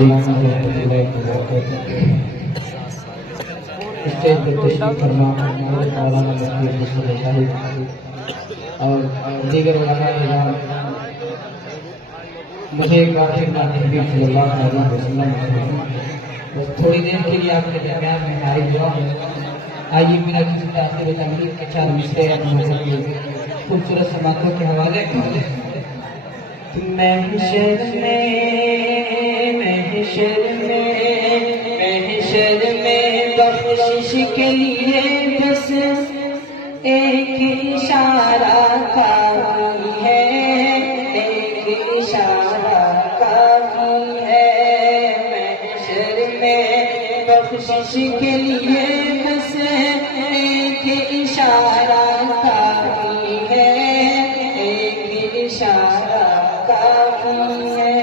علیکم ورحمۃ اللہ وبرکاتہ۔ اسٹیج پر تشریف فرما مولانا مفتی مصطفی صاحب اور دیگر علماء کرام، مجھے ایک بات کہنا ہے حبیب صلی اللہ علیہ وسلم، بس تھوڑی دیر کے لیے آپ کے درمیان میں حائل ہوا ہوں۔ آئیے بنا کسی تاخیر و تمدید کے چار مصرے اپنے خوبصورت سماعتوں کے حوالے محشر میں بخشش کے لیے بس ایک اشارہ کافی ہے، ایک اشارہ کافی ہے۔ محشر میں بخشش کے لیے بس ایک اشارہ کافی ہے، ایک اشارہ کافی ہے۔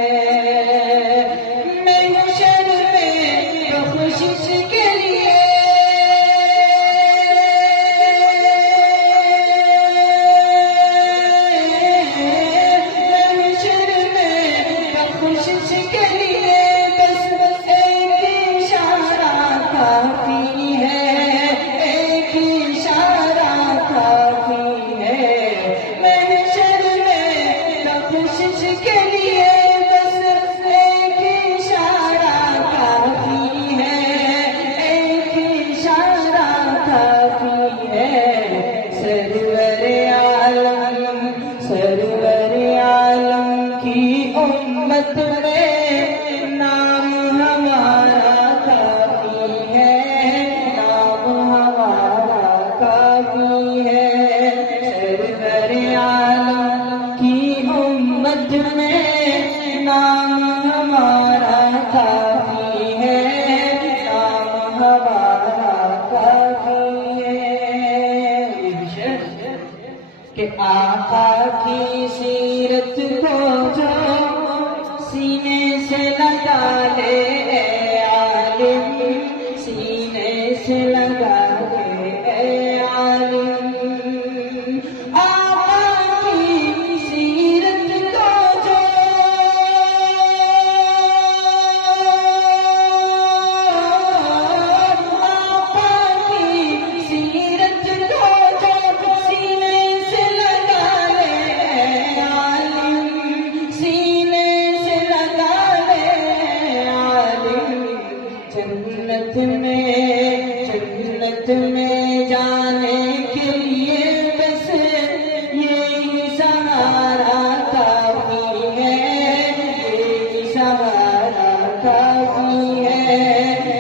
محشر میں بخشش کے لیے امت میں نام ہمارا کافی ہے، نام ہمارا کافی ہے۔ سرور عالم کی امت میں نام ہمارا کافی ہے، نام ہمارا کافی ہے۔ کہ آقا کی سیرت کو جو سینے سے لگا لے اے عالم، سینے سے لگا لے اے عالم۔ آقا کی سیرت کو جو آقا کی سیرت کو جو سینے سے لگا لے اے عالم، سینے جنت میں جانے کے لیے بس یہی سہارا کافی ہے، یہی سہارا کافی ہے۔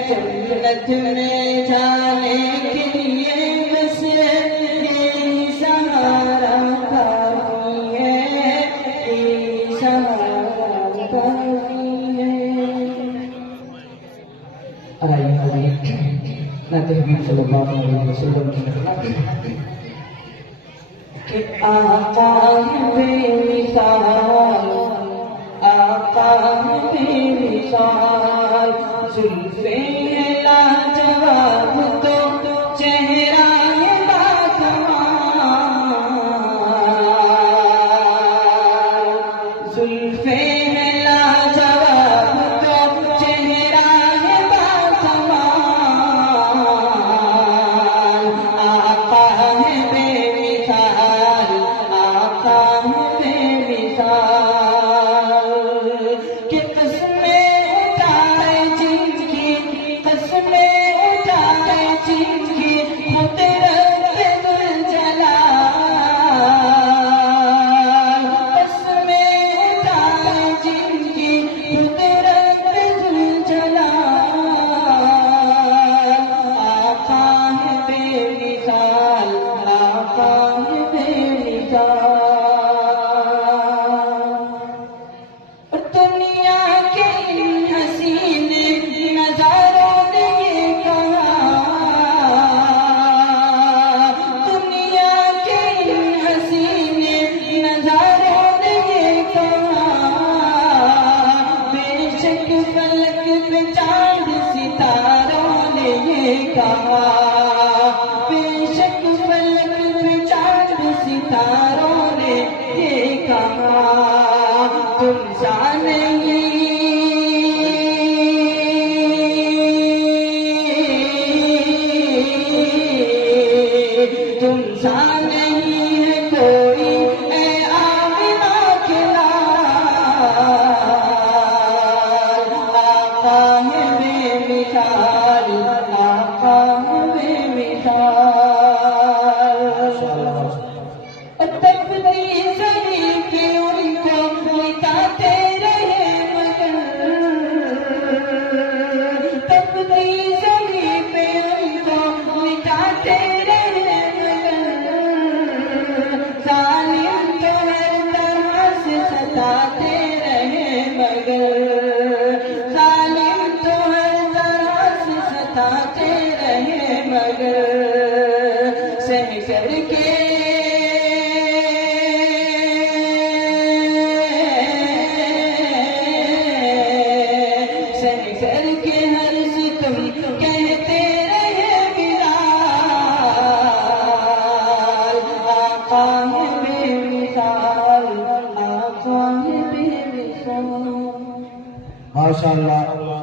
جنت میں جانے کے لیے بس یہی سہارا کافی ہے، یہی سہارا کافی ہے۔ نعت حبیب صلی اللہ علیہ وسلم کی خدمت کہ آقا بے مثال، آقا بے مثال، زلفے لاجواب تو چہرہ باکمال، زلفے لاجواب تو چہرہ بے شک فلک پہ چاند ستاروں نے یہ کہا تم جانیں گی ماشاءاللہ